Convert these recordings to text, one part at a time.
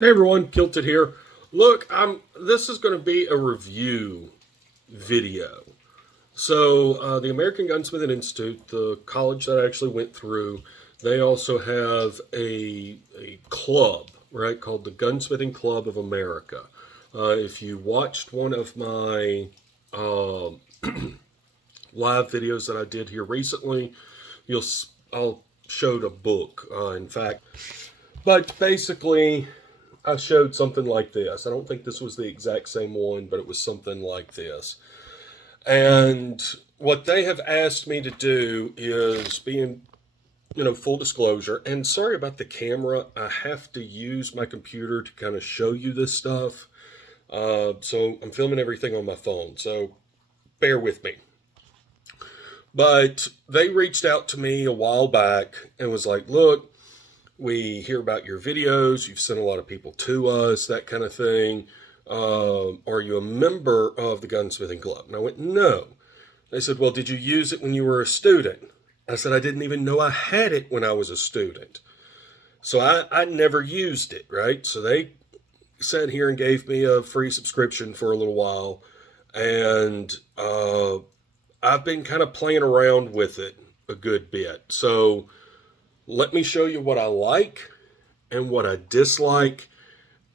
Hey everyone, Kilted here. Look, this is going to be a review video. The American Gunsmithing Institute, the college that I actually went through, they also have a club, right, called the Gunsmithing Club of America. If you watched one of my uh, live videos that I did here recently, I'll showed a book. In fact, but basically, I showed something like this. I don't think this was the exact same one, but it was something like this. And what they have asked me to do is being, full disclosure. And sorry about the camera. I have to use my computer to kind of show you this stuff. So I'm filming everything on my phone. So bear with me. But they reached out to me a while back and was like, look, we hear about your videos. You've sent a lot of people to us, that kind of thing. Are you a member of the Gunsmithing Club? And I went, no. They said, well, did you use it when you were a student? I said, I didn't even know I had it when I was a student. So I never used it, right? So they sat here and gave me a free subscription for a little while. And I've been kind of playing around with it a good bit. So let me show you what I like and what I dislike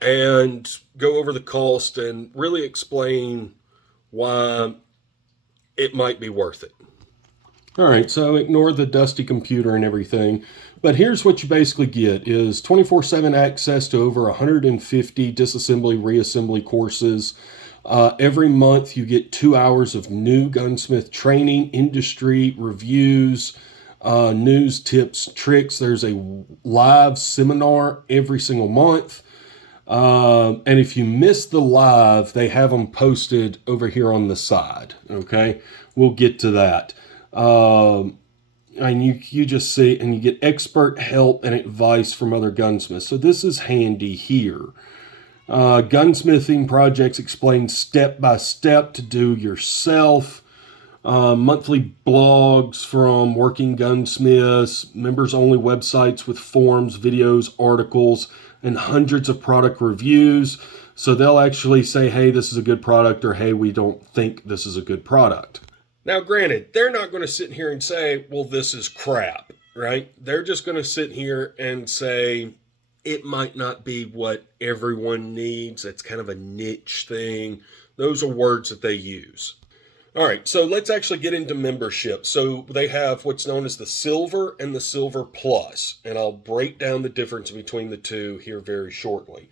and go over the cost and really explain why it might be worth it. All right, so ignore the dusty computer and everything. But here's what you basically get is 24/7 access to over 150 disassembly, reassembly courses. Every month you get 2 hours of new gunsmith training, industry reviews, news, tips, tricks. There's a live seminar every single month. And if you miss the live, they have them posted over here on the side. Okay, we'll get to that. And you just see, and you get expert help and advice from other gunsmiths. So this is handy here. Gunsmithing projects explained step by step to do yourself. Monthly blogs from working gunsmiths, members only websites with forums, videos, articles, and hundreds of product reviews. So they'll actually say, hey, this is a good product, or hey, we don't think this is a good product. Now, granted, they're not going to sit here and say, well, this is crap, right? They're just going to sit here and say, it might not be what everyone needs. It's kind of a niche thing. Those are words that they use. All right, so let's actually get into membership. So they have what's known as the Silver and the Silver Plus, and I'll break down the difference between the two here very shortly.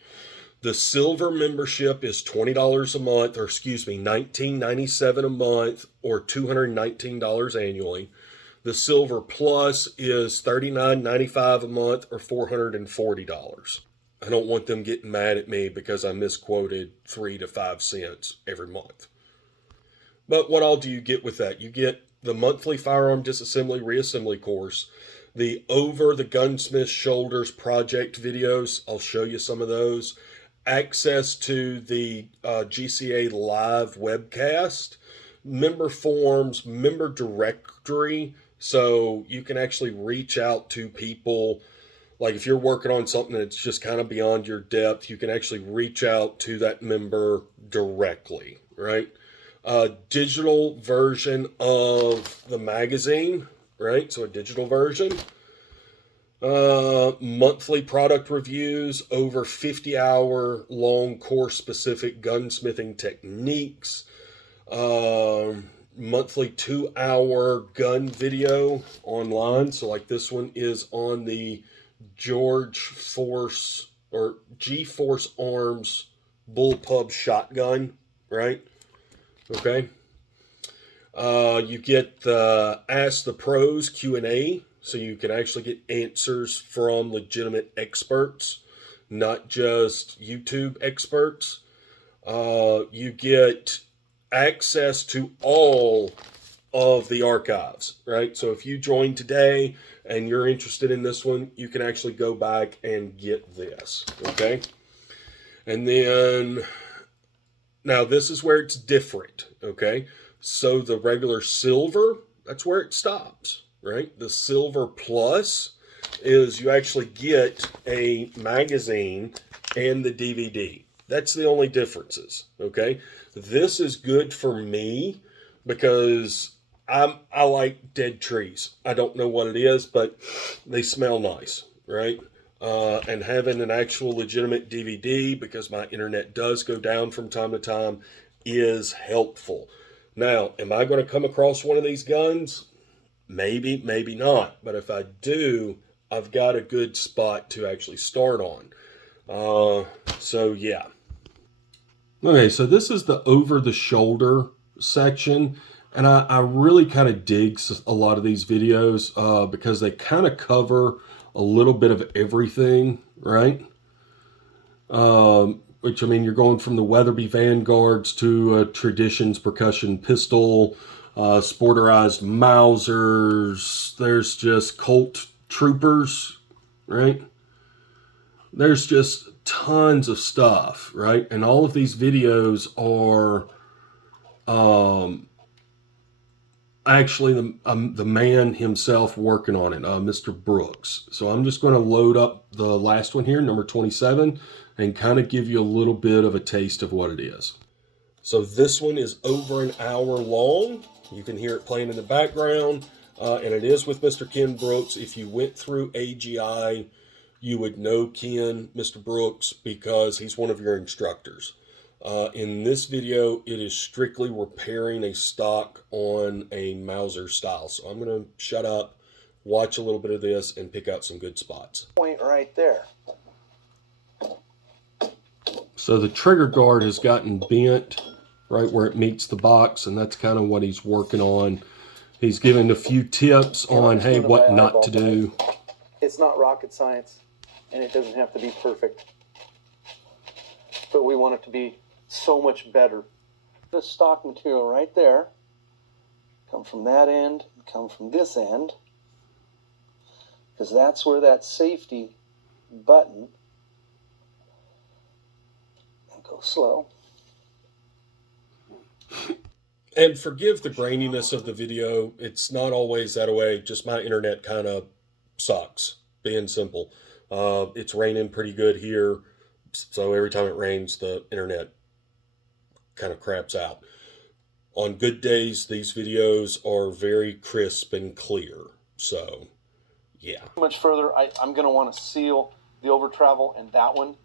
The Silver membership is $20 a month, or excuse me, $19.97 a month, or $219 annually. The Silver Plus is $39.95 a month, or $440. I don't want them getting mad at me because I misquoted 3 to 5 cents every month. But what all do you get with that? You get the monthly firearm disassembly reassembly course, the Over the Gunsmith Shoulders project videos. I'll show you some of those. Access to the GCA live webcast, member forums, member directory. So you can actually reach out to people. Like if you're working on something that's just kind of beyond your depth, you can actually reach out to that member directly, right? Digital version of the magazine, right? So a digital version. Monthly product reviews, over 50-hour long course specific gunsmithing techniques. Monthly 2-hour gun video online. So like this one is on the George Force or G Force Arms bullpup shotgun, right? Okay. You get the Ask the Pros Q&A, so you can actually get answers from legitimate experts, not just YouTube experts. You get access to all of the archives, right? So if you join today and you're interested in this one, you can actually go back and get this, okay? And then, now this is where it's different, okay? So the regular Silver, that's where it stops, right? The Silver Plus is you actually get a magazine and the DVD. That's the only differences, okay? This is good for me because I like dead trees. I don't know what it is, but they smell nice, right? And having an actual legitimate DVD, because my internet does go down from time to time, is helpful. Now, am I going to come across one of these guns? Maybe, maybe not. But if I do, I've got a good spot to actually start on. So yeah. Okay, so this is the over-the-shoulder section, and I really kind of dig a lot of these videos because they kind of cover a little bit of everything, right? Which, I mean, you're going from the Weatherby Vanguards to Traditions percussion pistol, sporterized Mausers. There's just Colt Troopers, right? There's just tons of stuff, right? And all of these videos are actually the man himself working on it, Mr. Brooks. So I'm just going to load up the last one here, number 27, and kind of give you a little bit of a taste of what it is. So this one is over an hour long. You can hear it playing in the background, and it is with Mr. Ken Brooks. If you went through AGI, you would know Ken, Mr. Brooks, because he's one of your instructors. In this video, it is strictly repairing a stock on a Mauser style. So I'm going to shut up, watch a little bit of this, and pick out some good spots. Point right there. So the trigger guard has gotten bent right where it meets the box, and that's kind of what he's working on. He's giving a few tips on, hey, what not to do. It's not rocket science, and it doesn't have to be perfect. But we want it to be so much better. This stock material right there, come from that end, come from this end, because that's where that safety button, and go slow. And forgive the graininess of the video. It's not always that way. Just my internet kind of sucks, being simple. It's raining pretty good here. So every time it rains, the internet kind of craps out. On good days, these videos are very crisp and clear. So, yeah. Much further, I'm going to want to seal the over travel and that one,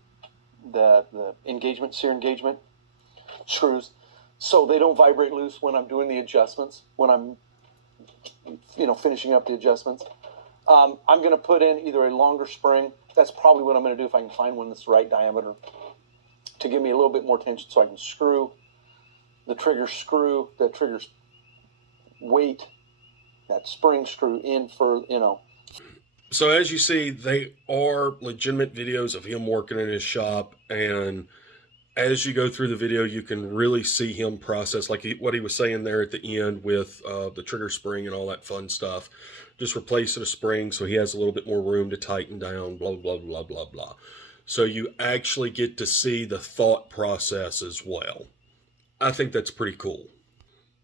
the engagement, sear engagement screws, so they don't vibrate loose when I'm doing the adjustments, when I'm, finishing up the adjustments. I'm going to put in either a longer spring. That's probably what I'm going to do if I can find one that's the right diameter, to give me a little bit more tension so I can screw the trigger's weight, that spring screw in for, So as you see, they are legitimate videos of him working in his shop, and as you go through the video, you can really see him process, like what he was saying there at the end with the trigger spring and all that fun stuff. Just replacing a spring so he has a little bit more room to tighten down, blah, blah, blah, blah, blah. So you actually get to see the thought process as well. I think that's pretty cool.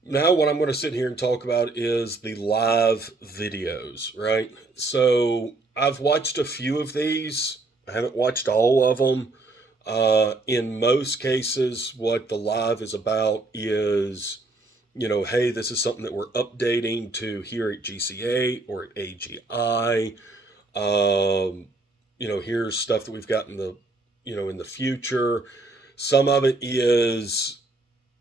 Now what I'm going to sit here and talk about is the live videos, right? So I've watched a few of these. I haven't watched all of them. In most cases, what the live is about is, hey, this is something that we're updating to here at GCA or at AGI. Here's stuff that we've got in the future. Some of it is,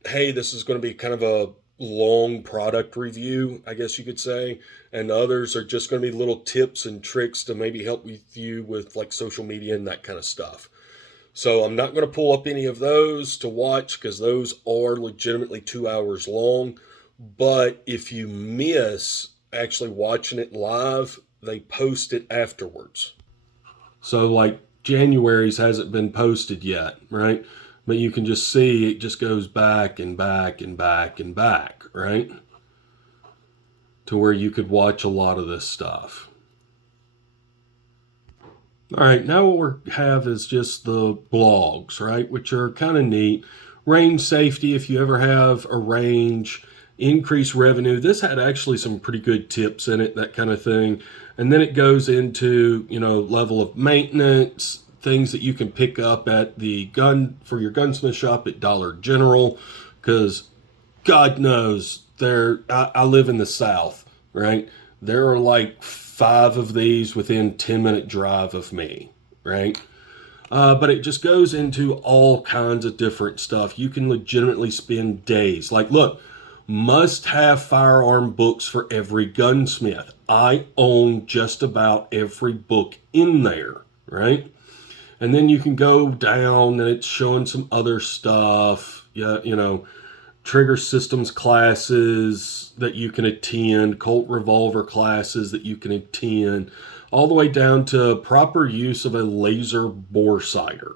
hey, this is going to be kind of a long product review, I guess you could say. And others are just going to be little tips and tricks to maybe help you with like social media and that kind of stuff. So I'm not going to pull up any of those to watch because those are legitimately 2 hours long. But if you miss actually watching it live, they post it afterwards. So like January's hasn't been posted yet, right? But you can just see it just goes back and back and back and back, right? To where you could watch a lot of this stuff. All right, now what we have is just the blogs, right? Which are kind of neat. Range safety, if you ever have a range, increase revenue. This had actually some pretty good tips in it, that kind of thing. And then it goes into, level of maintenance, things that you can pick up at for your gunsmith shop at Dollar General, because God knows I live in the South, right? There are like 5 of these within 10-minute drive of me, right? But it just goes into all kinds of different stuff. You can legitimately spend days. Like, look, must have firearm books for every gunsmith. I own just about every book in there, right? And then you can go down and it's showing some other stuff. Yeah, trigger systems classes that you can attend, Colt revolver classes that you can attend, all the way down to proper use of a laser bore sighter.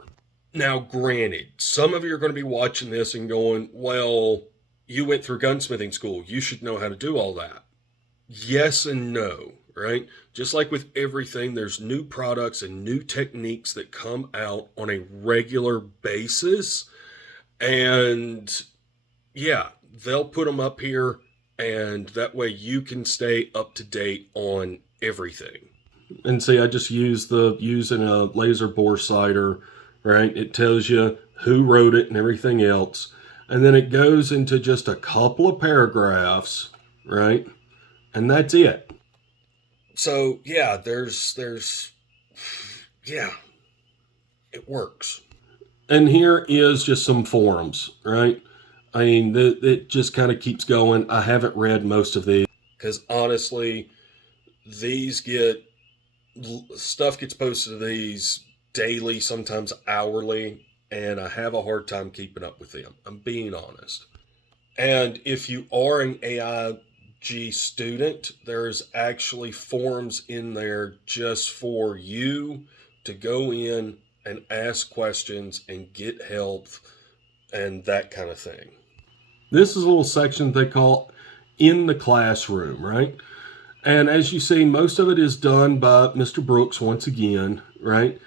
Now, granted, some of you are going to be watching this and going, well, you went through gunsmithing school. You should know how to do all that. Yes and no, right? Just like with everything, there's new products and new techniques that come out on a regular basis. And yeah, they'll put them up here, and that way you can stay up to date on everything. And see, I just using a laser bore sighter, right? It tells you who wrote it and everything else. And then it goes into just a couple of paragraphs, right? And that's it. So yeah, yeah, it works. And here is just some forums, right? I mean, it just kind of keeps going. I haven't read most of these because honestly, stuff gets posted to these daily, sometimes hourly, and I have a hard time keeping up with them. I'm being honest. And if you are an AIG student, there's actually forums in there just for you to go in and ask questions and get help and that kind of thing. This is a little section they call in the classroom, right? And as you see, most of it is done by Mr. Brooks once again, right?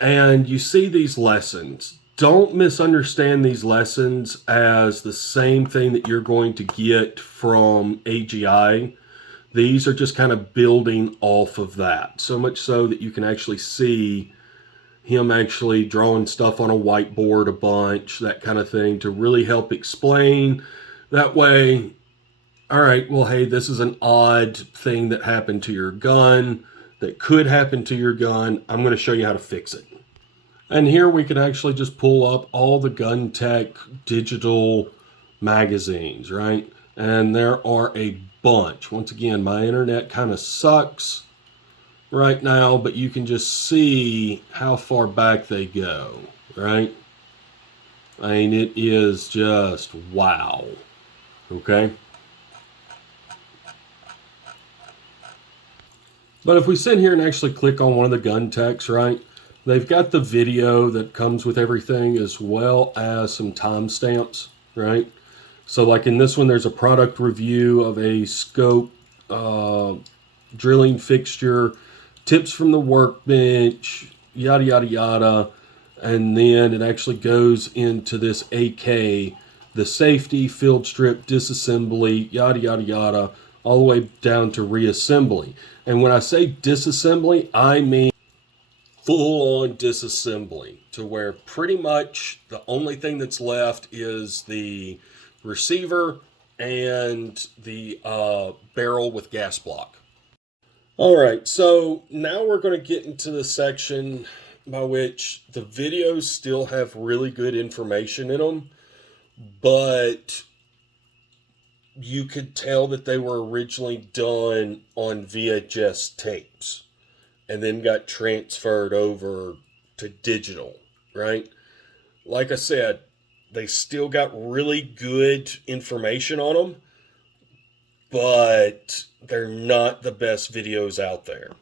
And you see these lessons. Don't misunderstand these lessons as the same thing that you're going to get from AGI. These are just kind of building off of that. So much so that you can actually see him actually drawing stuff on a whiteboard a bunch, that kind of thing, to really help explain. That way, all right, well, hey, this is an odd thing that happened to your gun, that could happen to your gun. I'm going to show you how to fix it. And here we can actually just pull up all the Gun Tech digital magazines, right? And there are a bunch. Once again, my internet kind of sucks right now, but you can just see how far back they go, right? I mean, it is just wow. Okay? But if we sit here and actually click on one of the gun techs, right? They've got the video that comes with everything as well as some timestamps, right? So like in this one, there's a product review of a scope drilling fixture, tips from the workbench, yada, yada, yada. And then it actually goes into this AK, the safety, field strip, disassembly, yada, yada, yada, all the way down to reassembly. And when I say disassembly, I mean full-on disassembly, to where pretty much the only thing that's left is the receiver and the barrel with gas block. All right, so now we're going to get into the section by which the videos still have really good information in them, but you could tell that they were originally done on VHS tapes and then got transferred over to digital, right? Like I said, they still got really good information on them, but they're not the best videos out there.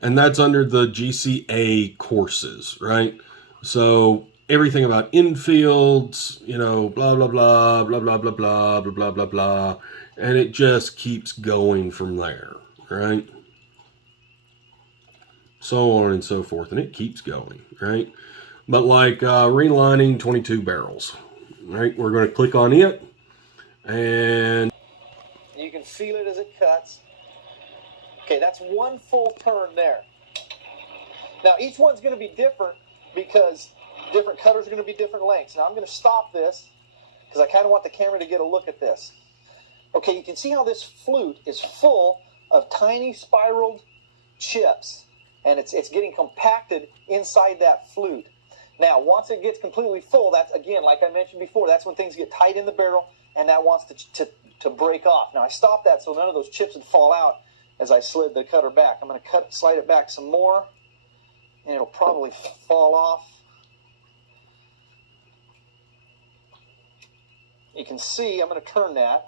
And that's under the GCA courses, right? So everything about infields, blah, blah, blah, blah, blah, blah, blah, blah, blah, blah, blah. And it just keeps going from there, right? So on and so forth. And it keeps going, right? But like relining 22 barrels, right? We're going to click on it. And You can feel it as it cuts. Okay, that's one full turn there. Now each one's going to be different because different cutters are going to be different lengths. Now I'm going to stop this because I kind of want the camera to get a look at this. Okay, you can see how this flute is full of tiny spiraled chips, and it's getting compacted inside that flute. Now, once it gets completely full, that's, again, like I mentioned before, that's when things get tight in the barrel, and that wants to break off. Now, I stopped that so none of those chips would fall out as I slid the cutter back. I'm going to slide it back some more, and it'll probably fall off. You can see, I'm going to turn that.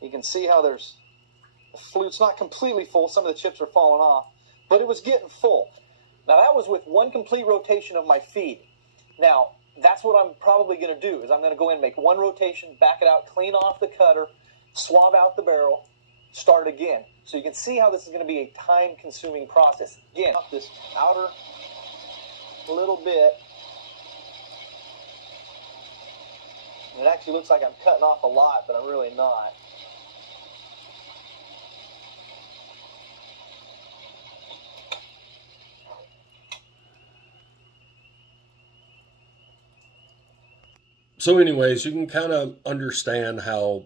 You can see how the flute's not completely full. Some of the chips are falling off, but it was getting full. Now that was with one complete rotation of my feed. Now that's what I'm probably going to do, is I'm going to go in and make one rotation, back it out, clean off the cutter, swab out the barrel, start again. So you can see how this is going to be a time-consuming process. Again, off this outer little bit. It actually looks like I'm cutting off a lot, but I'm really not. So anyways, you can kind of understand how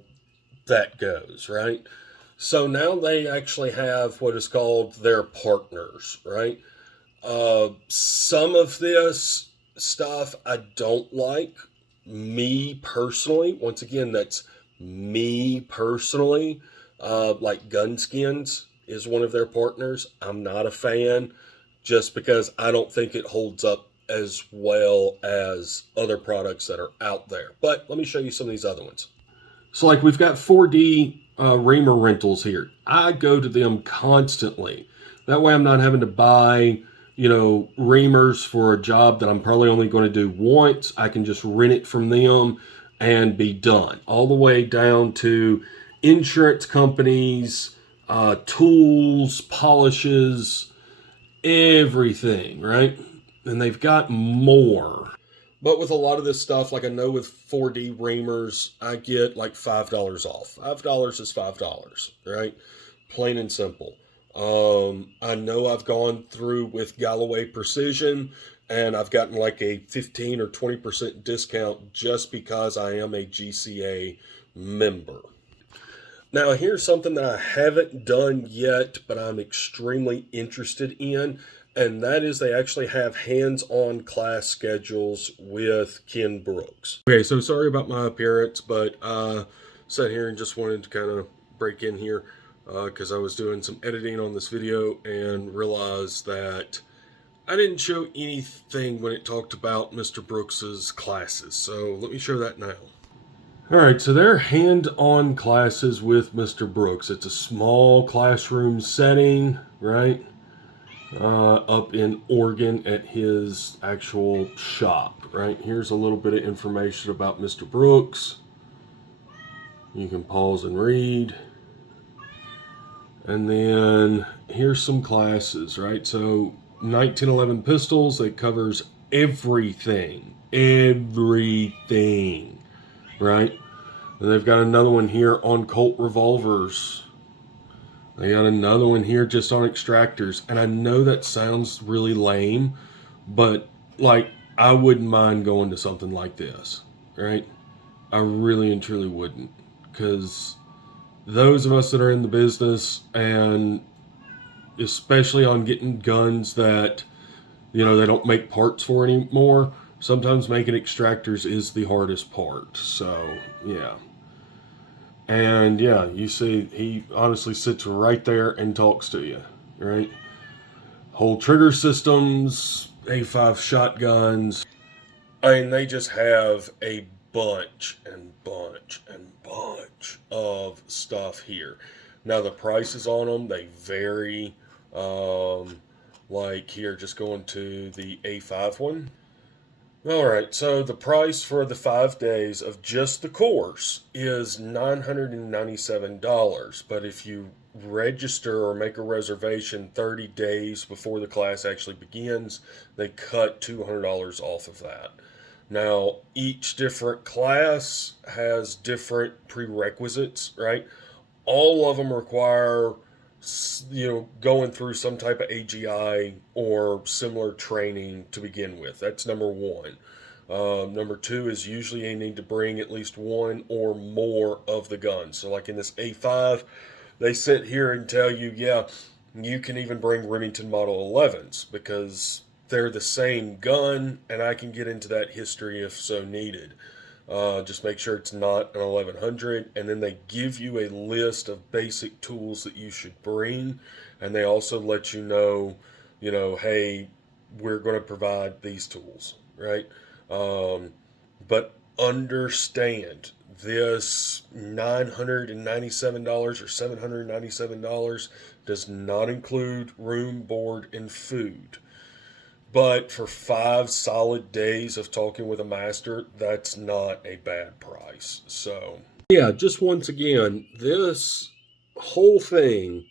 that goes, right? So now they actually have what is called their partners, right? Some of this stuff I don't like. Me personally, once again, that's me personally. Like Gunskins is one of their partners. I'm not a fan just because I don't think it holds up as well as other products that are out there. But let me show you some of these other ones. So like we've got 4D reamer rentals here. I go to them constantly. That way I'm not having to buy, reamers for a job that I'm probably only going to do once. I can just rent it from them and be done. All the way down to insurance companies, tools, polishes, everything, right? And they've got more. But with a lot of this stuff, like I know with 4D reamers, I get like $5 off. $5 is $5, right? Plain and simple. I know I've gone through with Galloway Precision, and I've gotten like a 15 or 20% discount just because I am a GCA member. Now, here's something that I haven't done yet, but I'm extremely interested in, and that is they actually have hands-on class schedules with Ken Brooks. Okay, so sorry about my appearance, but sat here and just wanted to kind of break in here because I was doing some editing on this video and realized that I didn't show anything when it talked about Mr. Brooks's classes. So let me show that now. All right, so they're hand-on classes with Mr. Brooks. It's a small classroom setting, right? Up in Oregon at his actual shop, right? Here's a little bit of information about Mr. Brooks. You can pause and read. And then here's some classes, right? So 1911 pistols, it covers everything, right? And they've got another one here on Colt revolvers. They got another one here just on extractors. And I know that sounds really lame, but like I wouldn't mind going to something like this, right? I really and truly wouldn't, because those of us that are in the business, and especially on getting guns that they don't make parts for anymore, sometimes making extractors is the hardest part. So yeah. And yeah, you see he honestly sits right there and talks to you, right? Whole trigger systems, A5 shotguns. I mean, they just have a bunch of stuff here. Now the prices on them, they vary. Like here, just going to the A5 one. Alright, so the price for the 5 days of just the course is $997, but if you register or make a reservation 30 days before the class actually begins, they cut $200 off of that. Now, each different class has different prerequisites, right? All of them require going through some type of AGI or similar training to begin with. That's number one. Number two is usually you need to bring at least one or more of the guns. So, like in this A5, they sit here and tell you, yeah, you can even bring Remington Model 11s because they're the same gun, and I can get into that history if so needed. Just make sure it's not an 1100, and then they give you a list of basic tools that you should bring, and they also let hey, we're going to provide these tools, right? But understand this $997 or $797 does not include room, board, and food. But for 5 solid days of talking with a master, that's not a bad price. So, yeah, just once again, this whole thing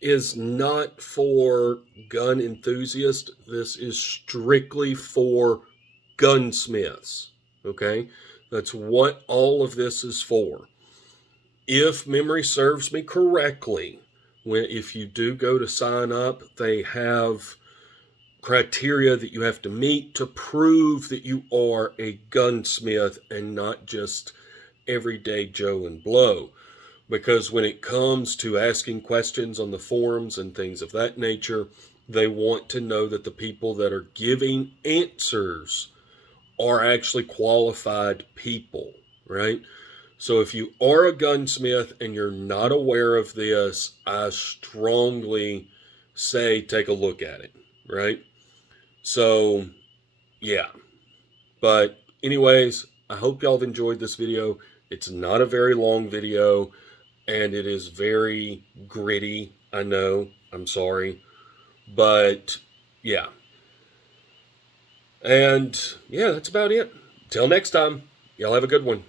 is not for gun enthusiasts. This is strictly for gunsmiths. Okay? That's what all of this is for. If memory serves me correctly, if you do go to sign up, they have criteria that you have to meet to prove that you are a gunsmith and not just everyday Joe and Blow. Because when it comes to asking questions on the forums and things of that nature, they want to know that the people that are giving answers are actually qualified people, right? So if you are a gunsmith and you're not aware of this, I strongly say take a look at it, right? So, yeah. But anyways, I hope y'all have enjoyed this video. It's not a very long video, and it is very gritty. I know. I'm sorry. But, yeah. And, yeah, that's about it. Till next time, y'all have a good one.